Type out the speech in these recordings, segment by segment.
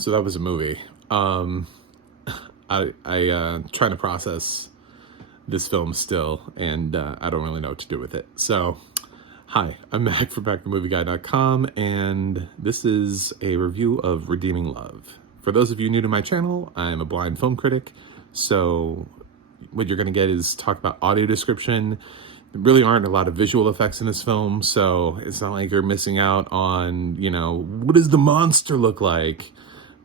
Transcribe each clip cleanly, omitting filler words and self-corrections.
So that was a movie. I trying to process this film still, and I don't really know what to do with it. So, hi, I'm Mac from movieguy.com, and this is a review of Redeeming Love. For those of you new to my channel, I'm a blind film critic, so what you're going to get is talk about audio description. There really aren't a lot of visual effects in this film, so it's not like you're missing out on, what does the monster look like?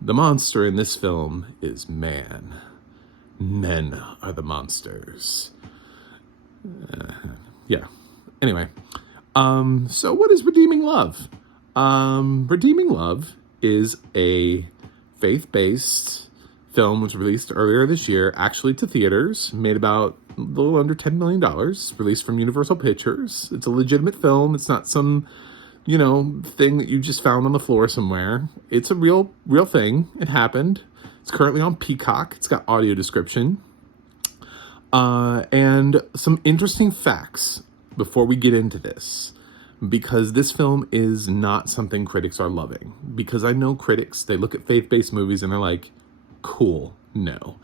The monster in this film is man. Men are the monsters. Yeah. Anyway, so what is Redeeming Love? Redeeming Love is a faith-based film which was released earlier this year, actually to theaters, made about a little under $10 million, released from Universal Pictures. It's a legitimate film. It's not some, thing that you just found on the floor somewhere. It's a real thing. It happened. It's currently on Peacock. It's got audio description. And some interesting facts before we get into this, because this film is not something critics are loving. Because I know critics, they look at faith-based movies and they're like, cool, no.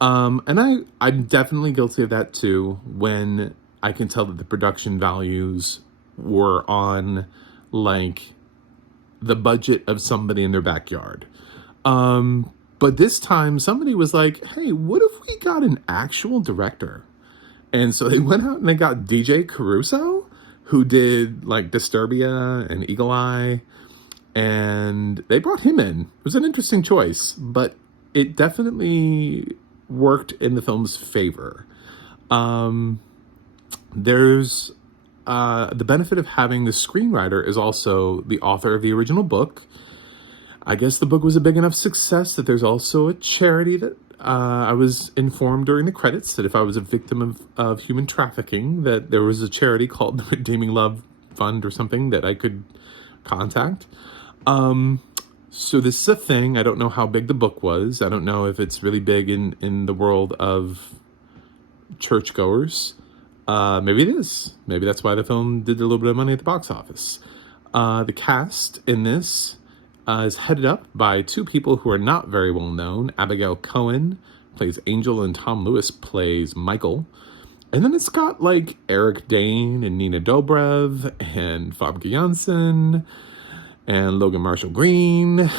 And I'm definitely guilty of that too, when I can tell that the production values were on, like, the budget of somebody in their backyard. But this time, somebody was like, hey, what if we got an actual director? And so they went out and they got DJ Caruso, who did, like, Disturbia and Eagle Eye, and they brought him in. It was an interesting choice, but it definitely worked in the film's favor. There's the benefit of having the screenwriter is also the author of the original book. I guess the book was a big enough success that there's also a charity that I was informed during the credits that if I was a victim of human trafficking, that there was a charity called the Redeeming Love Fund or something that I could contact. So this is a thing. I don't know how big the book was. I don't know if it's really big in the world of churchgoers. Maybe it is. Maybe that's why the film did a little bit of money at the box office. The cast in this is headed up by two people who are not very well known. Abigail Cohen plays Angel and Tom Lewis plays Michael. And then it's got, like, Eric Dane and Nina Dobrev and Fabke Janssen and Logan Marshall Green.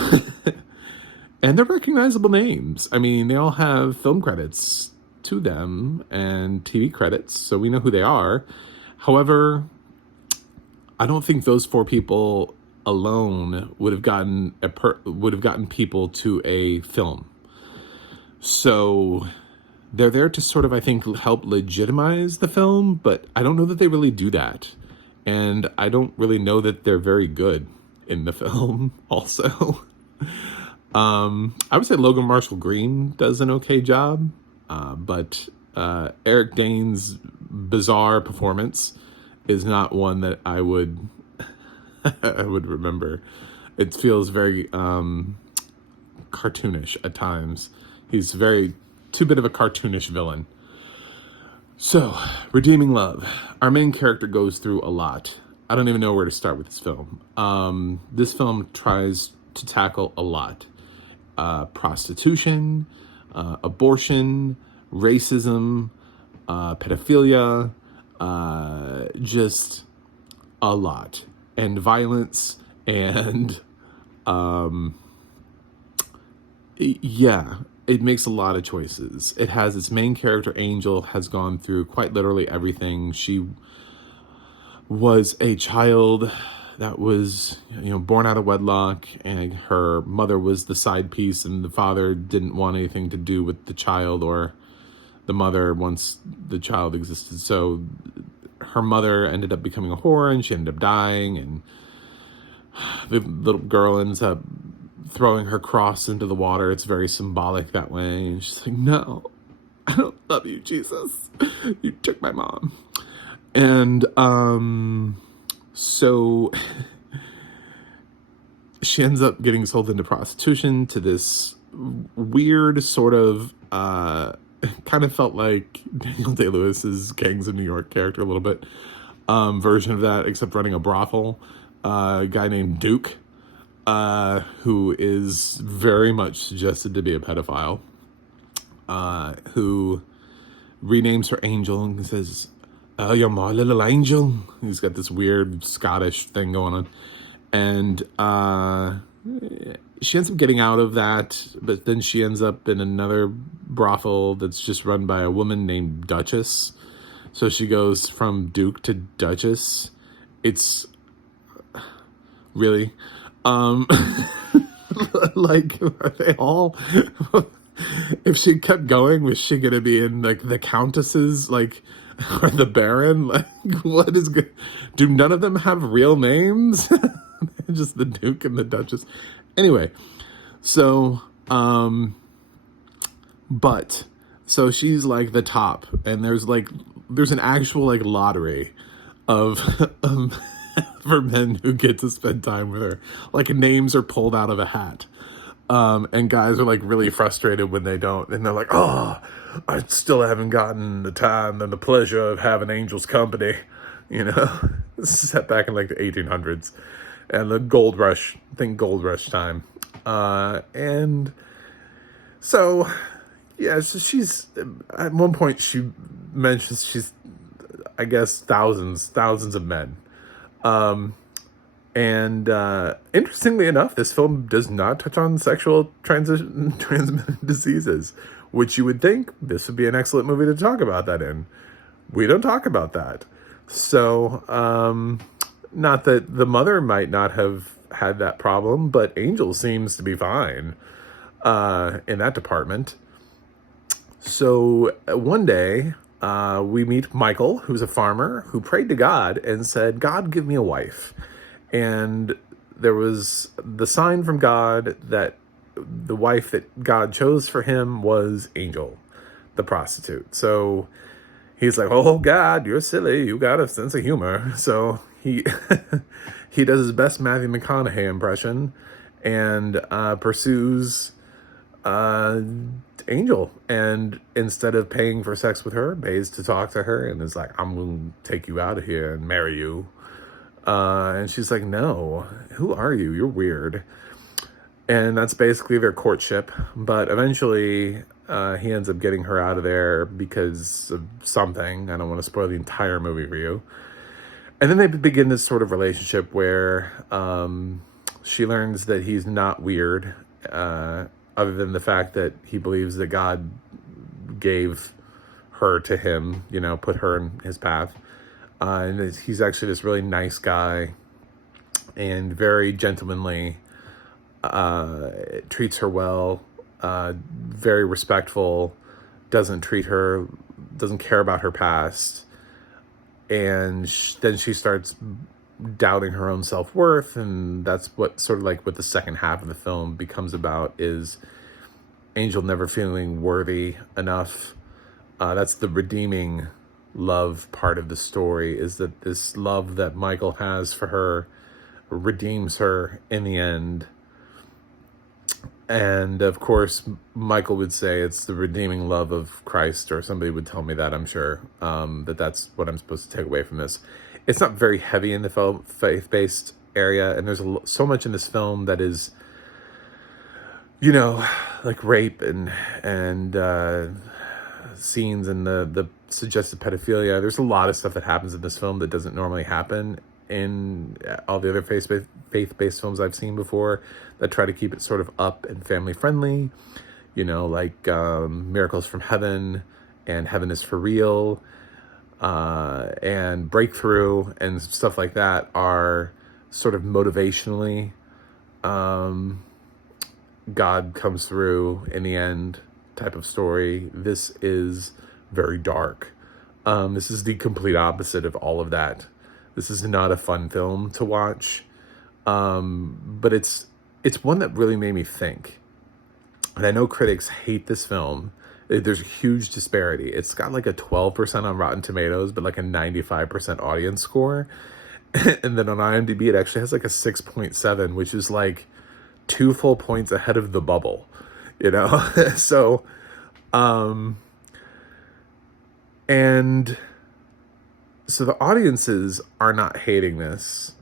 And they're recognizable names. I mean, they all have film credits to them and TV credits, so we know who they are. However, I don't think those four people alone would have gotten people to a film. So they're there to sort of, I think, help legitimize the film, but I don't know that they really do that. And I don't really know that they're very good in the film also. I would say Logan Marshall Green does an okay job, but Eric Dane's bizarre performance is not one that I would I would remember. It feels very cartoonish at times. He's too bit of a cartoonish villain. So, Redeeming Love. Our main character goes through a lot. I don't even know where to start with this film. This film tries to tackle a lot. Prostitution, abortion, racism, pedophilia, just a lot. And violence, and yeah, it makes a lot of choices. It has its main character, Angel, has gone through quite literally everything. She was a child that was, born out of wedlock, and her mother was the side piece, and the father didn't want anything to do with the child or the mother once the child existed. So her mother ended up becoming a whore, and she ended up dying, and the little girl ends up throwing her cross into the water. It's very symbolic that way. And she's like, no, I don't love you, Jesus. You took my mom. And so she ends up getting sold into prostitution to this weird sort of, kind of felt like Daniel Day-Lewis's Gangs of New York character a little bit, version of that, except running a brothel. A guy named Duke. who is very much suggested to be a pedophile, who renames her Angel and says, "Oh, you're my little angel." He's got this weird Scottish thing going on. And she ends up getting out of that, but then she ends up in another brothel that's just run by a woman named Duchess. So she goes from Duke to Duchess. It's really, like, are they all? If she kept going, was she gonna be in like the Countesses, like, or the Baron? Like, what is good? Do none of them have real names? Just the Duke and the Duchess. Anyway, so but so she's like the top, and there's an actual like lottery of for men who get to spend time with her. Like, names are pulled out of a hat. And guys are like really frustrated when they don't, and they're like, "Oh, I still haven't gotten the time and the pleasure of having Angel's company," you know. This is set back in like the 1800s, and the gold rush. Think gold rush time, and so yeah. So she's at one point she mentions she's, I guess, thousands of men. And interestingly enough, this film does not touch on sexual transmitted diseases, which you would think this would be an excellent movie to talk about that in. We don't talk about that. So, not that the mother might not have had that problem, but Angel seems to be fine in that department. So one day, we meet Michael, who's a farmer, who prayed to God and said, "God, give me a wife." And there was the sign from God that the wife that God chose for him was Angel, the prostitute. So he's like, "Oh, God, you're silly. You got a sense of humor." So he he does his best Matthew McConaughey impression and pursues Angel. And instead of paying for sex with her, pays to talk to her and is like, "I'm going to take you out of here and marry you." And she's like, "No, who are you? You're weird." And that's basically their courtship. But eventually, he ends up getting her out of there because of something. I don't want to spoil the entire movie for you. And then they begin this sort of relationship where she learns that he's not weird, other than the fact that he believes that God gave her to him, you know, put her in his path. And he's actually this really nice guy and very gentlemanly, treats her well, very respectful, doesn't care about her past. And then she starts doubting her own self-worth, and that's what sort of like what the second half of the film becomes about, is Angel never feeling worthy enough. That's the redeeming love part of the story, is that this love that Michael has for her redeems her in the end. And of course, Michael would say it's the redeeming love of Christ, or somebody would tell me that, I'm sure, that's what I'm supposed to take away from this. It's not very heavy in the faith-based area, and there's so much in this film that is, you know, like rape and scenes and the suggested pedophilia. There's a lot of stuff that happens in this film that doesn't normally happen in all the other faith-based films I've seen before that try to keep it sort of up and family friendly, you know, like Miracles from Heaven and Heaven is for Real, and Breakthrough and stuff like that are sort of motivationally, God comes through in the end type of story. This is very dark. This is the complete opposite of all of that. This is not a fun film to watch, but it's one that really made me think. And I know critics hate this film. There's a huge disparity. It's got like a 12% on Rotten Tomatoes, but like a 95% audience score. And then on IMDb, it actually has like a 6.7, which is like 2 full points ahead of The Bubble, you know? So, and so the audiences are not hating this.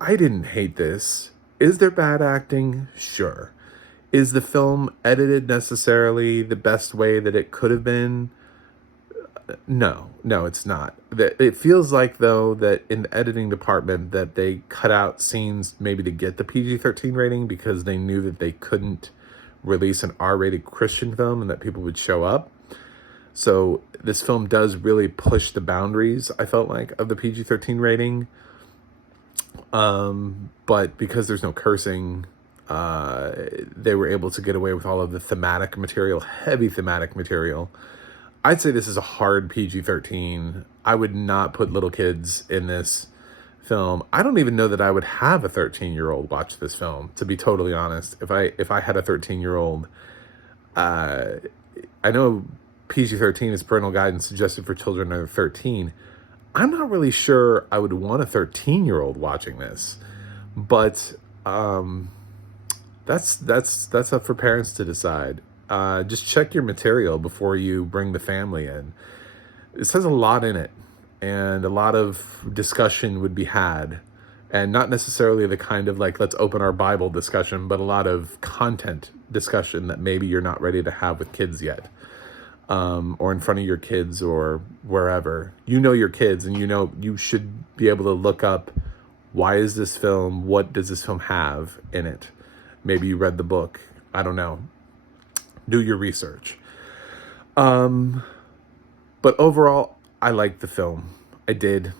I didn't hate this. Is there bad acting? Sure. Is the film edited necessarily the best way that it could have been? No, it's not. It feels like, though, that in the editing department that they cut out scenes maybe to get the PG-13 rating because they knew that they couldn't release an R-rated Christian film and that people would show up. So this film does really push the boundaries, I felt like, of the PG-13 rating. But because there's no cursing, they were able to get away with all of the thematic material, heavy thematic material. I'd say this is a hard PG-13. I would not put little kids in this film. I don't even know that I would have a 13-year-old watch this film, to be totally honest. If I had a 13-year-old, I know PG-13 is parental guidance suggested for children under 13. I'm not really sure I would want a 13-year-old watching this, but that's up for parents to decide. Just check your material before you bring the family in. It says a lot in it, and a lot of discussion would be had, and not necessarily the kind of like, let's open our Bible discussion, but a lot of content discussion that maybe you're not ready to have with kids yet, or in front of your kids or wherever. You know your kids, and you should be able to look up, why is this film, what does this film have in it? Maybe you read the book. I don't know. Do your research. But overall, I liked the film. I did.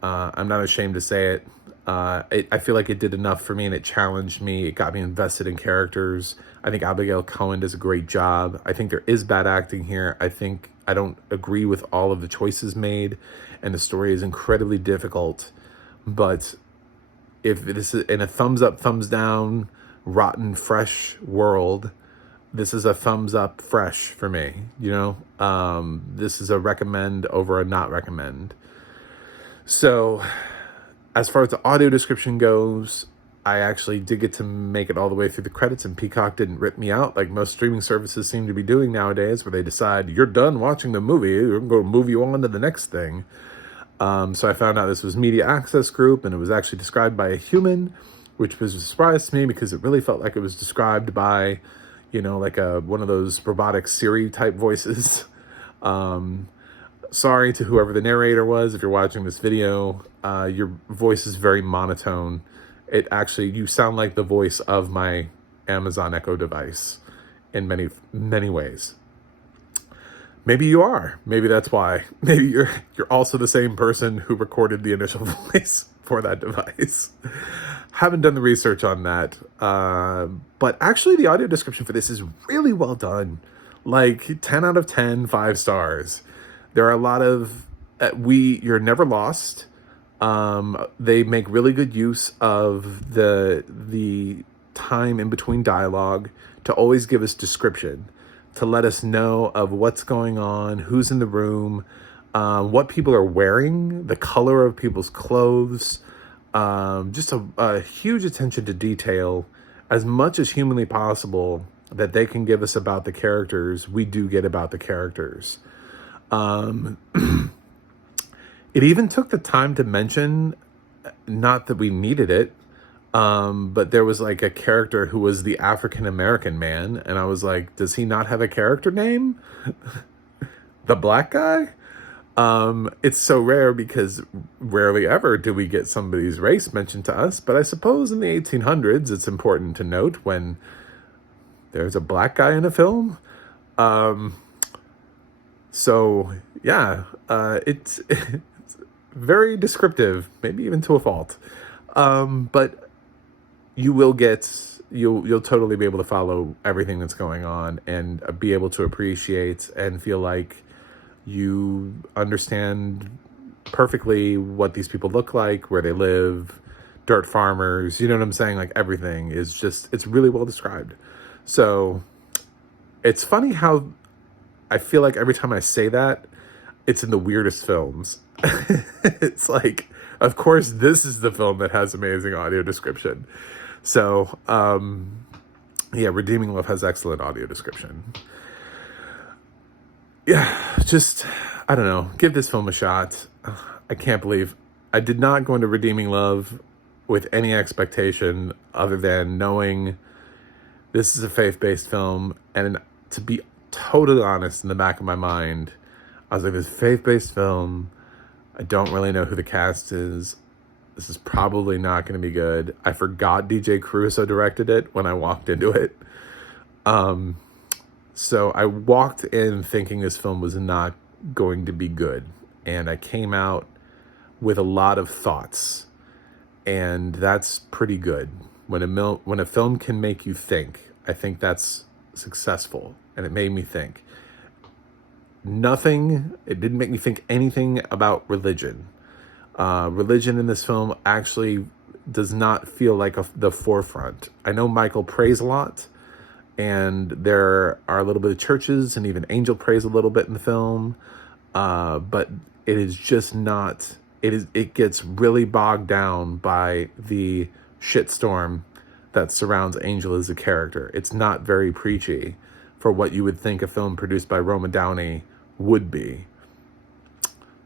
I'm not ashamed to say it. I feel like it did enough for me, and it challenged me. It got me invested in characters. I think Abigail Cohen does a great job. I think there is bad acting here. I don't agree with all of the choices made, and the story is incredibly difficult. But if this is in a thumbs up, thumbs down, rotten, fresh world, this is a thumbs up fresh for me. This is a recommend over a not recommend. So as far as the audio description goes, I actually did get to make it all the way through the credits, and Peacock didn't rip me out like most streaming services seem to be doing nowadays, where they decide you're done watching the movie, we're going to move you on to the next thing. So I found out this was Media Access Group, and it was actually described by a human, which was a surprise to me because it really felt like it was described by, like one of those robotic Siri type voices. Sorry to whoever the narrator was. If you're watching this video, your voice is very monotone. You sound like the voice of my Amazon Echo device in many, many ways. Maybe you are. Maybe that's why. Maybe you're also the same person who recorded the initial voice for that device. Haven't done the research on that. But actually the audio description for this is really well done. Like 10 out of 10, 5 stars. There are a lot of, you're never lost. They make really good use of the time in between dialogue to always give us description, to let us know of what's going on, who's in the room, what people are wearing, the color of people's clothes, just a huge attention to detail, as much as humanly possible that they can give us about the characters. We do get about the characters. It even took the time to mention, not that we needed it, but there was like a character who was the African-American man, and I was like, does he not have a character name? The black guy? It's so rare because rarely ever do we get somebody's race mentioned to us, but I suppose in the 1800s it's important to note when there's a black guy in a film. So yeah, it's very descriptive, maybe even to a fault. But you'll totally be able to follow everything that's going on and be able to appreciate and feel like you understand perfectly what these people look like, where they live, dirt farmers, you know what I'm saying? Like everything is just, it's really well described. So it's funny how I feel like every time I say that, it's in the weirdest films. It's like, of course, this is the film that has amazing audio description. So, yeah, Redeeming Love has excellent audio description. Yeah, just, I don't know, give this film a shot. I can't believe I did not go into Redeeming Love with any expectation other than knowing this is a faith-based film. And to be totally honest, in the back of my mind, I was like, this faith-based film, I don't really know who the cast is. This is probably not going to be good. I forgot DJ Caruso directed it when I walked into it. So I walked in thinking this film was not going to be good. And I came out with a lot of thoughts. And that's pretty good. When a film can make you think, I think that's successful. And it made me think. It didn't make me think anything about religion. Religion in this film actually does not feel like the forefront. I know Michael prays a lot, and there are a little bit of churches, and even Angel prays a little bit in the film, but it is just not. It gets really bogged down by the shitstorm that surrounds Angel as a character. It's not very preachy for what you would think a film produced by Roma Downey would be.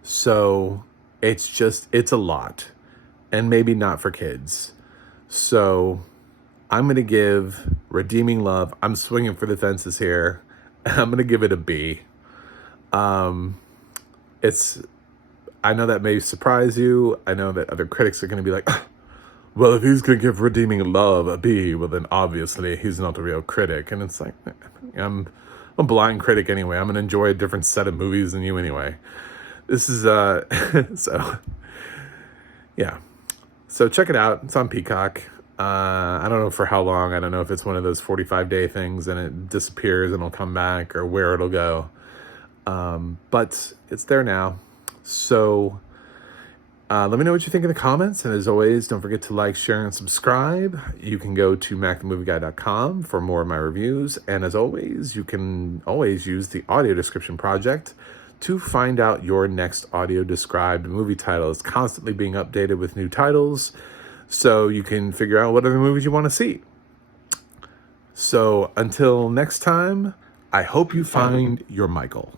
So it's a lot, and maybe not for kids. So I'm going to give Redeeming Love, I'm swinging for the fences here, I'm going to give it a B. I know that may surprise you. I know that other critics are going to be like, well, if he's going to give Redeeming Love a B, well, then obviously he's not a real critic. And it's like, I'm a blind critic anyway. I'm going to enjoy a different set of movies than you anyway. This is, so, yeah. So check it out. It's on Peacock. I don't know for how long. I don't know if it's one of those 45-day things and it disappears and it'll come back, or where it'll go. But it's there now. So let me know what you think in the comments. And as always, don't forget to like, share, and subscribe. You can go to macthemovieguy.com for more of my reviews. And as always, you can always use the audio description project to find out your next audio described movie title. It's constantly being updated with new titles, so you can figure out what other movies you want to see. So until next time, I hope you find your Michael.